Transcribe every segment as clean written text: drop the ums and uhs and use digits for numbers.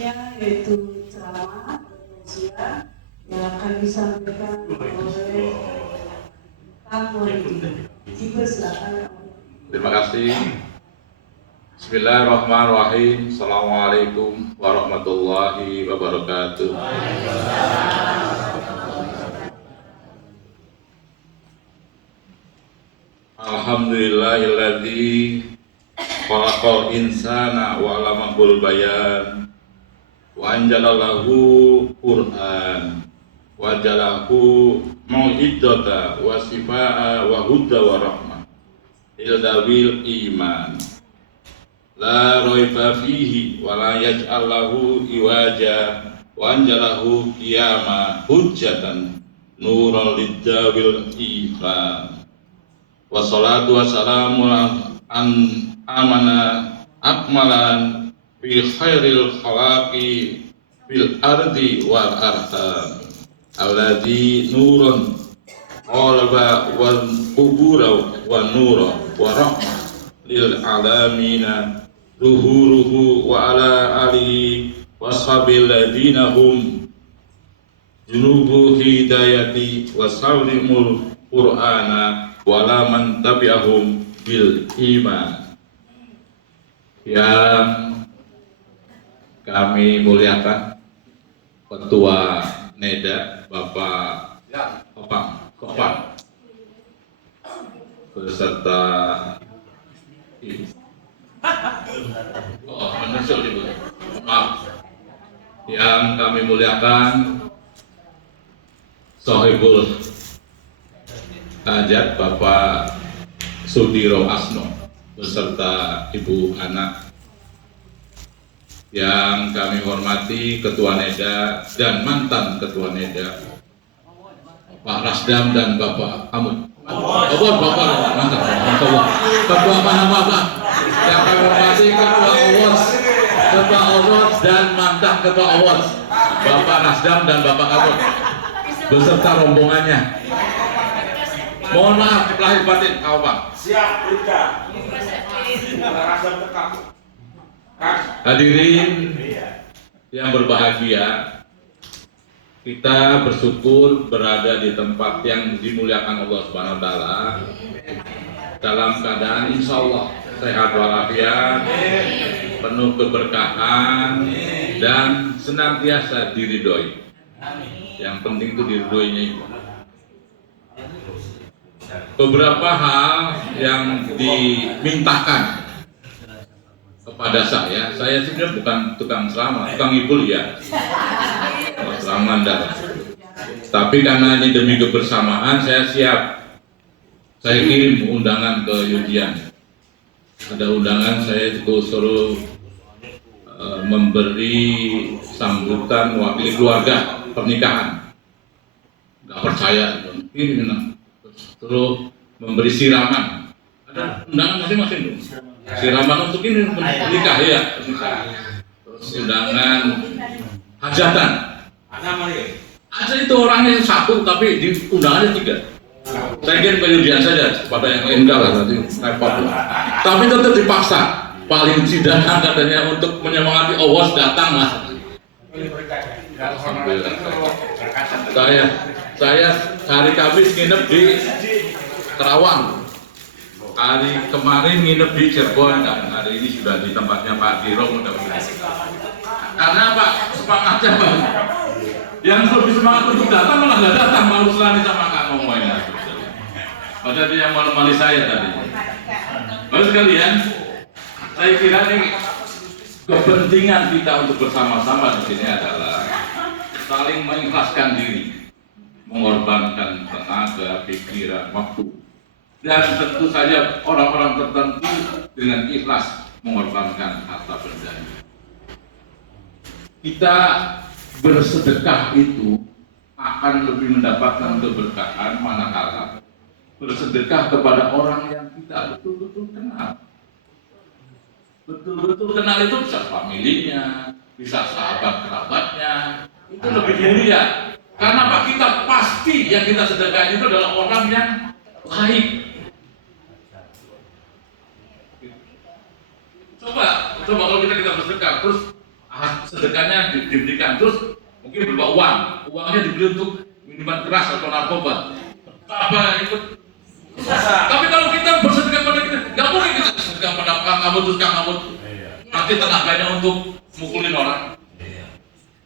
yaitu ceramah usia yang akan disampaikan oleh Kang Muhyiddin. Dipersilakan. Terima kasih. Bismillahirrahmanirrahim. Assalamualaikum warahmatullahi wabarakatuh. Alhamdulillahilladzi khalaqal insana wa 'allamahul bayan wa anjalallahu Qur'an wa jalahu mau'izata wa sifaa wa hudda wa rahmah ildawil iman la raiba fihi wa la yaj'allahu iwaja wa anjalahu qiyama hujjatan nuran liddawil iman wassalatu wassalamu an amana akmalan fi khairil khalaqi fil ardi wal arham alladhi nurun qalba wal qubura wa nura wa rahmah lil alamina zuhuruhu wa ala alihi washabil ladina hum junubu hidayati wa sallimul qur'ana wala man tabi'ahum bil iman. Yang kami muliakan Ketua NEDA Bapak Kopang beserta maaf, yang kami muliakan Sohibul Hajat Bapak Sudiro Asno beserta Ibu Anak, yang kami hormati Ketua NEDA dan mantan Ketua NEDA Pak Rasdam dan Bapak Amut. Bapak mantan Ketua Bapak yang kami hormati Ketua OWOS, Ketua OWOS dan mantan Ketua OWOS Bapak Rasdam dan Bapak Amut beserta rombongannya. Mohon maaf lahir batin, kau Pak. Siap, Rika. Hadirin yang berbahagia, kita bersyukur berada di tempat yang dimuliakan Allah Subhanahu wa taala dalam keadaan insya Allah sehat walafiat, penuh keberkahan dan senantiasa diridhoi. Yang penting itu diridhoinya Ibu. Beberapa hal yang dimintakan kepada saya sebenarnya bukan tukang ceramah, tukang hibur ya, ceramah enggak. Tapi karena ini demi kebersamaan, saya siap. Saya kirim undangan ke Yudian. Ada undangan, saya suruh memberi sambutan wakili keluarga pernikahan. Nggak percaya, kirim. Terus memberi siraman, ada undangan masing-masing tuh. Siraman untuk ini menikah ya, terus undangan hajatan. Ada itu orangnya satu tapi di undangannya 3. Saya kirim ke Yudian saja, pada yang lain enggak lah nanti repot. Tapi tetap dipaksa, paling tidak katanya untuk menyemangati OWOS datang mas. Saya hari Kamis nginep di Kerawang, hari kemarin nginep di Cirebon, dan hari ini sudah di tempatnya Pak Diro. Mudah-mudahan. Karena Pak semangatnya Pak, yang lebih semangat untuk datang malah nggak datang, malu selani sama Kak ngomongnya. Padahal dia yang malu-malu saya tadi. Lalu sekalian, saya kira nih kepentingan kita untuk bersama-sama di sini adalah saling mengikhlaskan diri, mengorbankan tenaga, pikiran, waktu, dan tentu saja orang-orang tertentu dengan ikhlas mengorbankan harta bendanya. Kita bersedekah itu akan lebih mendapatkan keberkahan manakala bersedekah kepada orang yang kita betul-betul kenal. Betul-betul kenal itu bisa familinya, bisa sahabat kerabatnya, itu lebih mulia. Karena Pak, kita pasti yang kita sedekah itu adalah orang yang baik. Coba kalau kita bersedekah terus sedekahnya diberikan, terus mungkin berupa uang, uangnya dibeli untuk minuman keras atau narkoba, apa ikut. Tapi kalau kita bersedekah pada kita, nggak mungkin kita sedekah pada kang kamu terus kang kamu nanti tenaganya untuk mukulin orang,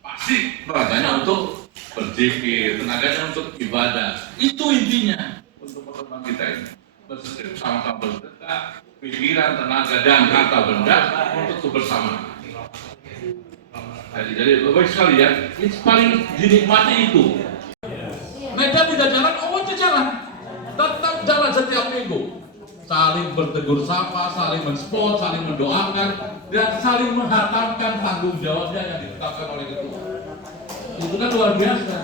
pasti tenaganya untuk berzikir, tenaganya untuk ibadah. Itu intinya untuk pertemuan kita ini, bersedekah sama-sama bersedekah, pikiran, tenaga dan harta benda untuk kebersamaan. Jadi Bapak sekalian, itu paling dinikmati itu. Mereka tidak jalan, oh itu jalan. Tetap jalan setiap minggu. Saling bertegur sapa, saling mensupport, saling mendoakan, dan saling menghatamkan tanggung jawabnya yang ditetapkan oleh ketua. Itu kan luar biasa.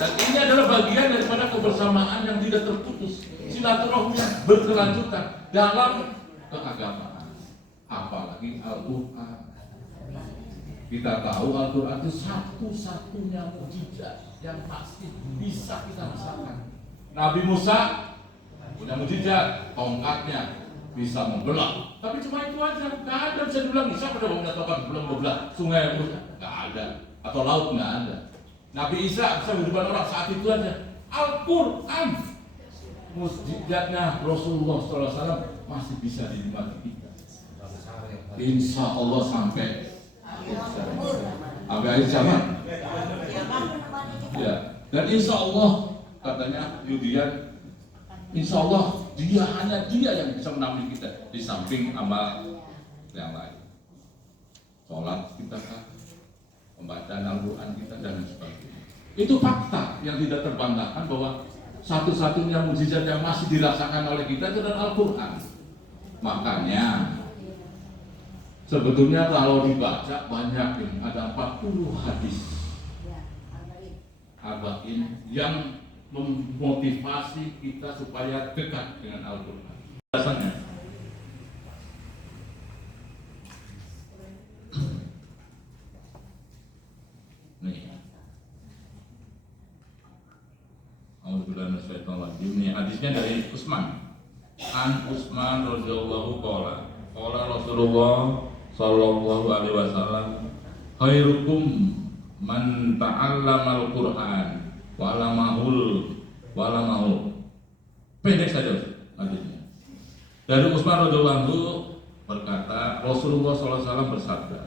Dan ini adalah bagian daripada kebersamaan yang tidak terputus, silaturahmi yang berkelanjutan dalam keagamaan. Apalagi Al-Quran. Kita tahu Al-Quran itu satu-satunya mukjizat yang pasti bisa kita rasakan. Nabi Musa punya mukjizat, tongkatnya bisa membelah. Tapi cuma itu aja, nggak ada bisa dibilang. Siapa yang menyatakan belum membelah sungai Musa? Nggak ada. Atau laut nggak ada. Nabi Isa bisa menghidupkan orang saat itu aja. Al-Quran, mukjizatnya Rasulullah SAW masih bisa dinikmati kita. Insya Allah sampai akhir zaman. Ya, dan insya Allah katanya Yudian, insya Allah hanya dia yang bisa menampilkan kita di samping amal yang lain. Sholat kita kan, pembacaan Al-Quran kita dan sebagainya. Itu fakta yang tidak terbantahkan bahwa satu-satunya mukjizat yang masih dirasakan oleh kita itu adalah Al-Quran. Makanya sebetulnya kalau dibaca banyak, ada 40 hadis arba'in yang memotivasi kita supaya dekat dengan Al-Quran. Biasanya nih, ini hadisnya dari Utsman. An Utsman radhiyallahu qala Rasulullah sallallahu alaihi wasallam, khairukum man ta'allama al-Qur'an wa 'allamahu. Pendek saja hadisnya. Dari Utsman radhiyallahu anhu berkata, Rasulullah sallallahu alaihi wasallam bersabda,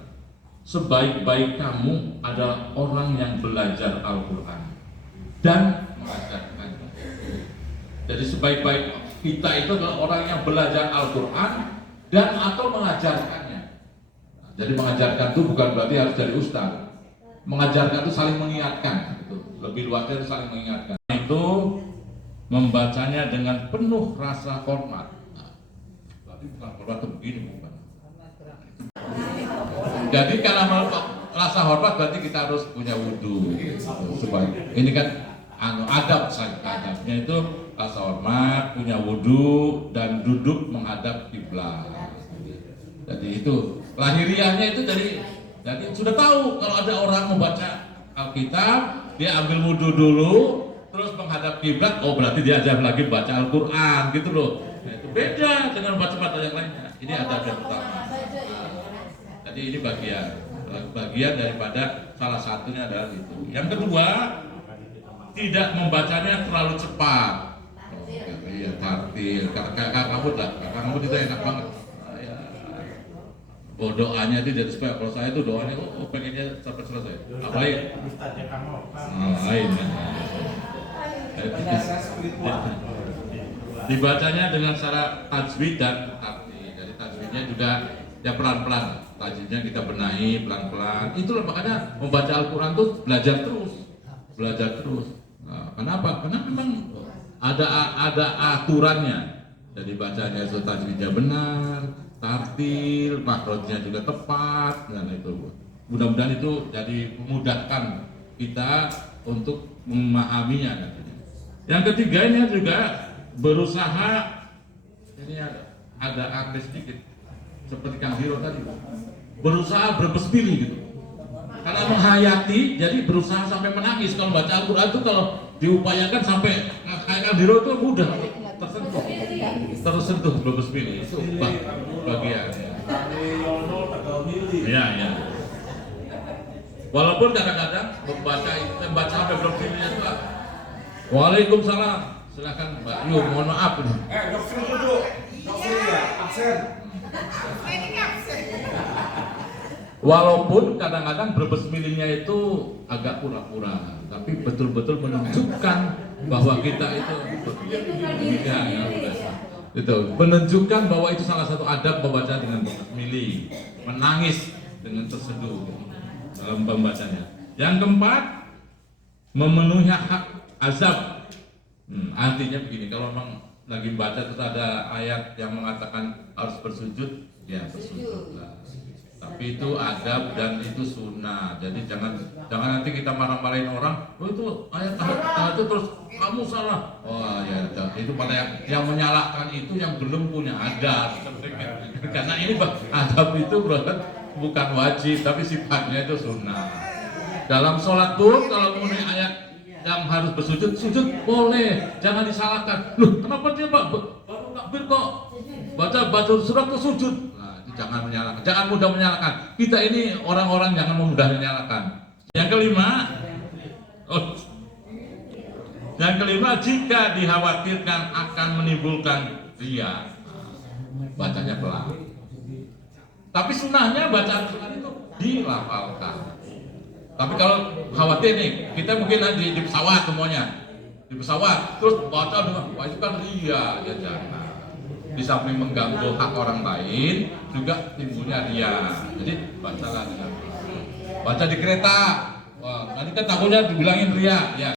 sebaik-baik kamu adalah orang yang belajar Al-Qur'an dan mengajarkannya. Jadi sebaik-baik kita itu adalah orang yang belajar Al-Qur'an dan atau mengajarkannya. Jadi mengajarkan itu bukan berarti harus dari ustaz. Mengajarkan itu saling mengingatkan, gitu. Lebih luasnya itu saling mengingatkan. Itu membacanya dengan penuh rasa hormat. Nah, berarti bukan hormat itu begini, bukan. Jadi karena rasa hormat berarti kita harus punya wudhu. Supaya ini kan adab saja. Adabnya itu rasa hormat, punya wudhu dan duduk menghadap kiblat. Jadi itu lahiriahnya itu jadi sudah tahu kalau ada orang membaca Alkitab, dia ambil wudhu dulu, terus menghadap kiblat, oh berarti dia ajar lagi baca Al-Quran gitu loh. Nah, itu beda dengan baca-baca yang lainnya. Ini adab yang pertama. Jadi ini bagian daripada salah satunya adalah itu. Yang kedua, tidak membacanya terlalu cepat. Iya, tartil. Kakak kamu itu enak banget. Doanya itu jadi supaya kalau saya itu doanya pengennya sampai selesai. Apalagi dibacanya dengan cara tajwid dan tartil. Jadi tajwidnya juga ya pelan-pelan. Tajwidnya kita benahi pelan-pelan. Itulah makanya membaca Al-Quran itu belajar terus. Nah, kenapa? Karena memang ada aturannya. Jadi bacanya itu tajwidnya benar, tartil, makrotnya juga tepat, dan itu mudah-mudahan itu jadi memudahkan kita untuk memahaminya katanya. Yang ketiga ini juga berusaha, ini ada agak sedikit seperti Kang Hiro tadi, berusaha berbesmili gitu. Karena menghayati, jadi berusaha sampai menangis. Kalau baca Al-Quran itu kalau diupayakan sampai kayak Kang Hiro itu mudah tersentuh berbesmili. Itu bagian. Iya, iya. Walaupun kadang-kadang membaca sampai belum sininya itu, Pak. Waalaikumsalam. Silakan Mbak Yu, mohon maaf. Dokter duduk. Dokter ya, absen. Walaupun kadang-kadang Brebes Milingnya itu agak pura-pura, tapi betul-betul menunjukkan bahwa kita itu itu menunjukkan bahwa itu salah satu adab membaca dengan Brebes Miling, menangis dengan terseduh dalam pembacanya. Yang keempat, memenuhi hak azab. Artinya begini, kalau memang lagi baca terus ada ayat yang mengatakan harus bersujud, ya bersujud lah. Tapi itu adab dan itu sunnah. Jadi jangan nanti kita marah-marahin orang. Oh itu ayat itu terus kamu salah. Oh ya itu pada yang menyalahkan itu yang belum punya adab. Karena ini adab itu bukan wajib tapi sifatnya itu sunnah. Dalam sholat pun kalau memenuhi ayat yang harus bersujud, sujud boleh, jangan disalahkan. Loh, kenapa dia baru takbir kok baca surat ke sujud? Nah, itu jangan menyalahkan, jangan mudah menyalahkan. Kita ini orang-orang jangan mudah menyalahkan. Yang kelima, jika dikhawatirkan akan menimbulkan riya, bacanya pelan. Tapi sunnahnya bacaan sunnah itu dilafalkan. Tapi kalau khawatir nih, kita mungkin di pesawat semuanya, di pesawat, terus baca dengan, wah itu kan ria, ya jangan. Di samping mengganggu hak orang lain, juga timbulnya ria. Jadi bacalah dengan baca di kereta, wah nanti kan takutnya dibilangin ria, ya